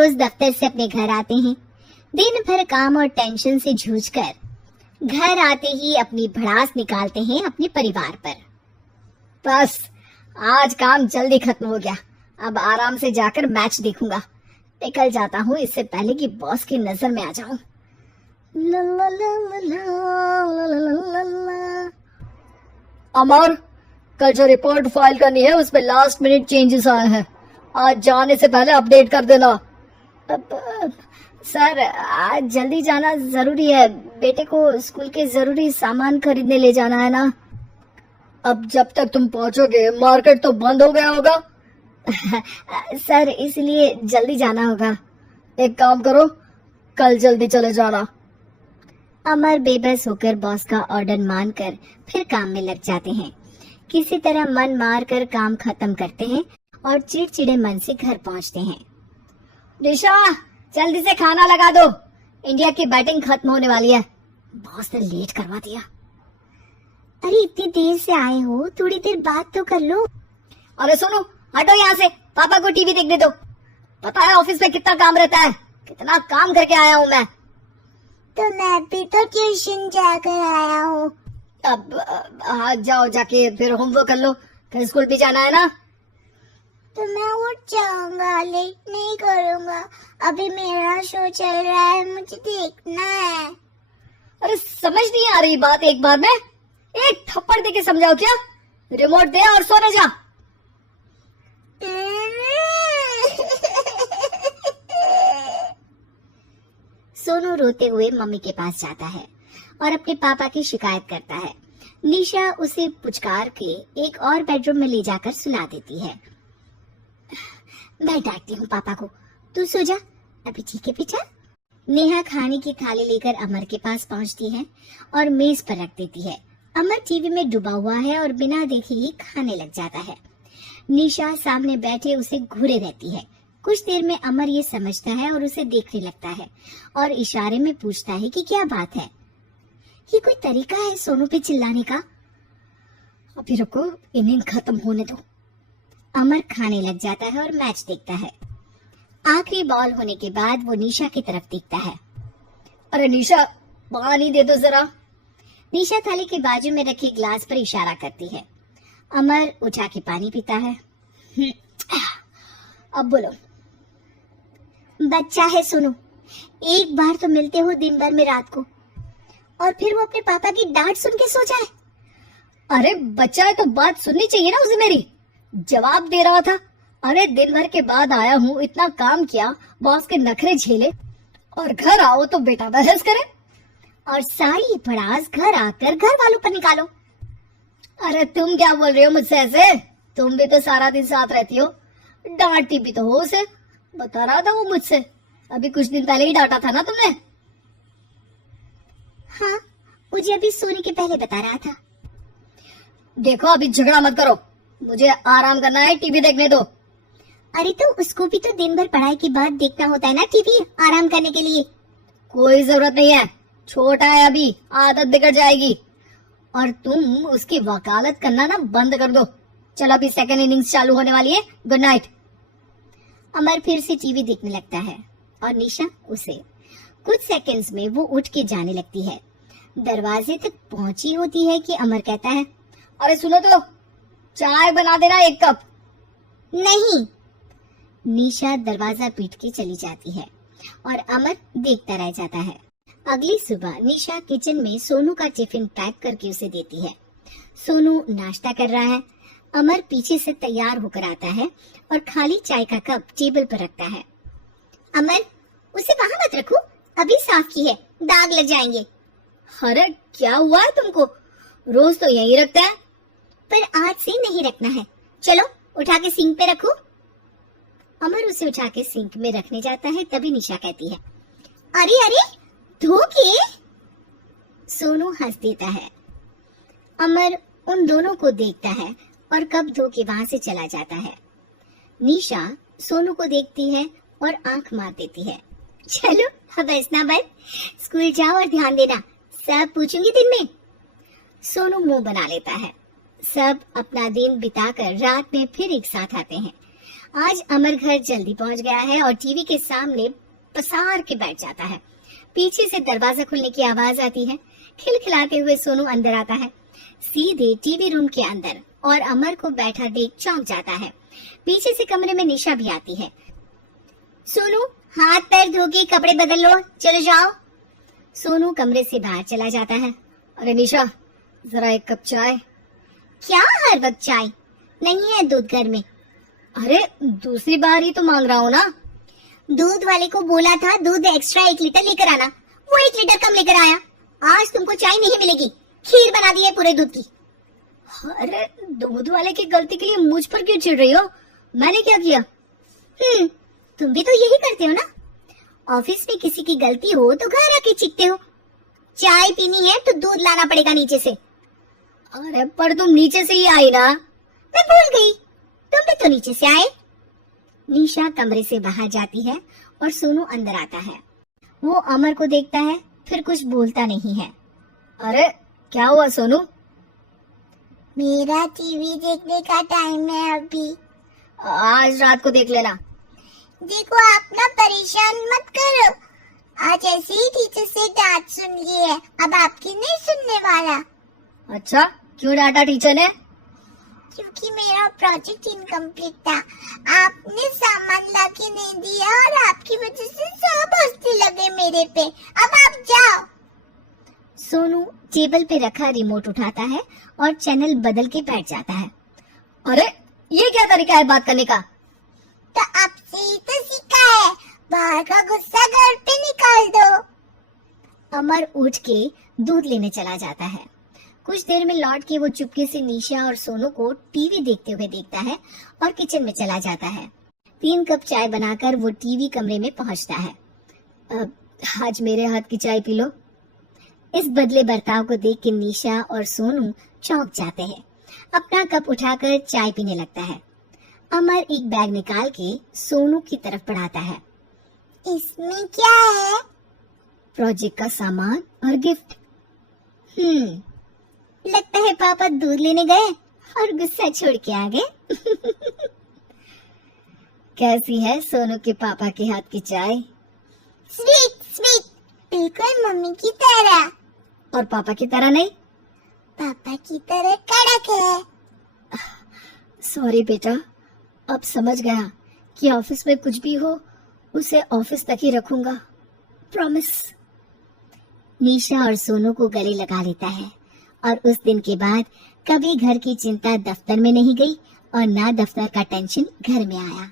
रोज दफ्तर से अपने घर आते हैं। दिन भर काम और टेंशन से जूझकर घर आते ही अपनी भड़ास निकालते हैं अपने परिवार पर। बस आज काम जल्दी खत्म हो गया, अब आराम से जाकर मैच देखूंगा। निकल जाता हूँ इससे पहले कि बॉस की नजर में आ जाऊं। अमर, कल जो रिपोर्ट फाइल करनी है उसमें लास्ट मिनट चेंजेस आए हैं, आज जाने से पहले अपडेट कर देना। सर आज जल्दी जाना जरूरी है, बेटे को स्कूल के जरूरी सामान खरीदने ले जाना है ना। अब जब तक तुम पहुंचोगे मार्केट तो बंद हो गया होगा। सर इसलिए जल्दी जाना होगा। एक काम करो, कल जल्दी चले जाना। अमर बेबस होकर बॉस का ऑर्डर मानकर फिर काम में लग जाते हैं। किसी तरह मन मार कर काम खत्म करते हैं और चिड़चिड़े मन से घर पहुंचते हैं। निशा, जल्दी से खाना लगा दो, इंडिया की बैटिंग खत्म होने वाली है। बॉस ने लेट करवा दिया। अरे इतनी देर से आए हो, थोड़ी देर बात तो कर लो। अरे सुनो, हटो यहाँ से, पापा को टीवी देखने दो। पता है ऑफिस में कितना काम रहता है, कितना काम करके आया हूँ मैं। तो मैं भी तो ट्यूशन जाकर आया हूँ। अब जाओ, जाके फिर होमवर्क कर लो, फिर स्कूल भी जाना है ना। तो मैं उठ जाऊंगा, लेट नहीं करूंगा। अभी मेरा शो चल रहा है, मुझे देखना है। अरे समझ नहीं आ रही बात एक बार में, एक थप्पड़ दे के समझाओ क्या। रिमोट दे और सोने जा। सोनू रोते हुए मम्मी के पास जाता है और अपने पापा की शिकायत करता है। निशा उसे पुचकार के एक और बेडरूम में ले जाकर सुला देती है। मैं डांटती हूँ पापा को, तू सो जा अभी, ठीक है बेटा। नेहा खाने की थाली लेकर अमर के पास पहुँचती है और मेज पर रख देती है। अमर टीवी में डूबा हुआ है और बिना देखे ही खाने लग जाता है। निशा सामने बैठे उसे घूरे रहती है। कुछ देर में अमर ये समझता है और उसे देखने लगता है और इशारे में पूछता है कि क्या बात है। ये कोई तरीका है सोनू पे चिल्लाने का? अभी रुको, इनिंग खत्म होने दो। अमर खाने लग जाता है और मैच देखता है। आखिरी बॉल होने के बाद वो निशा की तरफ देखता है। अरे निशा, पानी दे दो जरा। निशा थाली के बाजू में रखे ग्लास पर इशारा करती है। अमर उठा के पानी पीता है। अब बोलो। बच्चा है सोनू, एक बार तो मिलते हो दिन भर में रात को, और फिर वो अपने पापा की डांट सुन के सो जाए। अरे बच्चा है तो बात सुननी चाहिए ना उसे मेरी। जवाब दे रहा था। अरे दिन भर के बाद आया हूँ, इतना काम किया, बॉस के नखरे झेले, और घर आओ तो बेटा बहस करे और सारी भड़ास घर आकर घर वालों पर निकालो। अरे तुम क्या बोल रही हो मुझसे ऐसे? तुम भी तो सारा दिन साथ रहती हो, डांटती भी तो हो उसे। बता रहा था वो मुझसे, अभी कुछ दिन पहले ही डांटा था ना तुमने। हाँ, मुझे अभी सोने के पहले बता रहा था। देखो अभी झगड़ा मत करो, मुझे आराम करना है, टीवी देखने दो। अरे तो उसको भी तो दिन भर पढ़ाई के बाद देखना होता है ना टीवी, आराम करने के लिए। कोई जरूरत नहीं है, छोटा है अभी, आदत बिगड़ जाएगी। और तुम उसकी वकालत करना ना बंद कर दो। चलो अभी सेकंड इनिंग्स चालू होने वाली है, गुड नाइट। अमर फिर से टीवी देखने लगता है और निशा उसे। कुछ सेकंड्स में वो उठ के जाने लगती है। दरवाजे तक पहुंची होती है कि अमर कहता है, अरे सुनो तो, चाय बना देना 1 कप। नहीं। निशा दरवाजा पीट के चली जाती है और अमर देखता रह जाता है। अगली सुबह निशा किचन में सोनू का टिफिन पैक करके उसे देती है। सोनू नाश्ता कर रहा है। अमर पीछे से तैयार होकर आता है और खाली चाय का कप टेबल पर रखता है। अमर, उसे वहाँ मत रखो, अभी साफ की है, दाग लग जाएंगे। अरे क्या हुआ है तुमको? रोज तो यही रखता है। पर आज से नहीं रखना है, चलो उठा के सिंक पे रखो। अमर उसे उठा के सिंक में रखने जाता है, तभी निशा कहती है, अरे अरे धो के। सोनू हंस देता है। अमर उन दोनों को देखता है और कप धो के वहां से चला जाता है। निशा सोनू को देखती है और आंख मार देती है। चलो अब हंसना बंद, स्कूल जाओ और ध्यान देना, सब पूछूंगी दिन में। सोनू मुंह बना लेता है। सब अपना दिन बिताकर रात में फिर एक साथ आते हैं। आज अमर घर जल्दी पहुंच गया है और टीवी के सामने पसार के बैठ जाता है। पीछे से दरवाजा खुलने की आवाज आती है। खिलखिलाते हुए सोनू अंदर आता है, सीधे टीवी रूम के अंदर, और अमर को बैठा देख चौंक जाता है। पीछे से कमरे में निशा भी आती है। सोनू, हाथ पैर धो के कपड़े बदल लो, चलो जाओ। सोनू कमरे से बाहर चला जाता है। अरे निशा, जरा एक कप चाय। क्या हर वक्त चाय? नहीं है दूध घर में। अरे दूसरी बार ही तो मांग रहा हूँ ना। दूध वाले को बोला था दूध एक्स्ट्रा 1 लीटर लेकर आना, वो 1 लीटर कम लेकर आया। आज तुमको चाय नहीं मिलेगी, खीर बना दी है पूरे दूध की। अरे दूध वाले की गलती के लिए मुझ पर क्यों चिढ़ रही हो? मैंने क्या किया? तुम भी तो यही करते हो ना। ऑफिस में किसी की गलती हो तो घर आके चिढ़ते हो। चाय पीनी है तो दूध लाना पड़ेगा नीचे से। अरे पर तुम नीचे से ही आई ना। मैं भूल गई, तुम भी तो नीचे से आए। निशा कमरे से बाहर जाती है और सोनू अंदर आता है। वो अमर को देखता है, फिर कुछ बोलता नहीं है। अरे क्या हुआ सोनू? मेरा टीवी देखने का टाइम है अभी। आज रात को देख लेना। देखो, आप ना परेशान मत करो। आज ऐसे ही टीचर से डांट सुन ली है, अब आपकी नहीं सुनने वाला। अच्छा, क्यों डांटा टीचर ने? क्योंकि मेरा प्रोजेक्ट इनकम्प्लीट था। आपने सामान लाके नहीं दिया और आपकी वजह से सब हंसने लगे मेरे पे। अब आप जाओ। सोनू टेबल पे रखा रिमोट उठाता है और चैनल बदल के बैठ जाता है। अरे ये क्या तरीका है बात करने का? तो आपसे ही तो सीखा है, बाहर का गुस्सा घर पे निकाल दो। अमर उठ के दूध लेने चला जाता है। कुछ देर में लौट के वो चुपके से निशा और सोनू को टीवी देखते हुए देखता है और किचन में चला जाता है। 3 कप चाय बनाकर वो टीवी कमरे में पहुंचता है। आज मेरे हाथ की चाय पी लो। इस बदले बर्ताव को देख के निशा और सोनू चौंक जाते हैं। अपना कप उठाकर चाय पीने लगता है। अमर एक बैग निकाल के सोनू की तरफ बढ़ाता है। इसमें क्या है? प्रोजेक्ट का सामान और गिफ्ट। लगता है पापा दूध लेने गए और गुस्सा छोड़ के आ गए। कैसी है सोनू के पापा के हाथ की चाय? स्वीट स्वीट, बिल्कुल मम्मी की तरह। और पापा की तरह नहीं? पापा की तरह कड़क है। सॉरी बेटा, अब समझ गया कि ऑफिस में कुछ भी हो उसे ऑफिस तक ही रखूंगा, प्रॉमिस। निशा और सोनू को गले लगा लेता है और उस दिन के बाद कभी घर की चिंता दफ्तर में नहीं गई और ना दफ्तर का टेंशन घर में आया।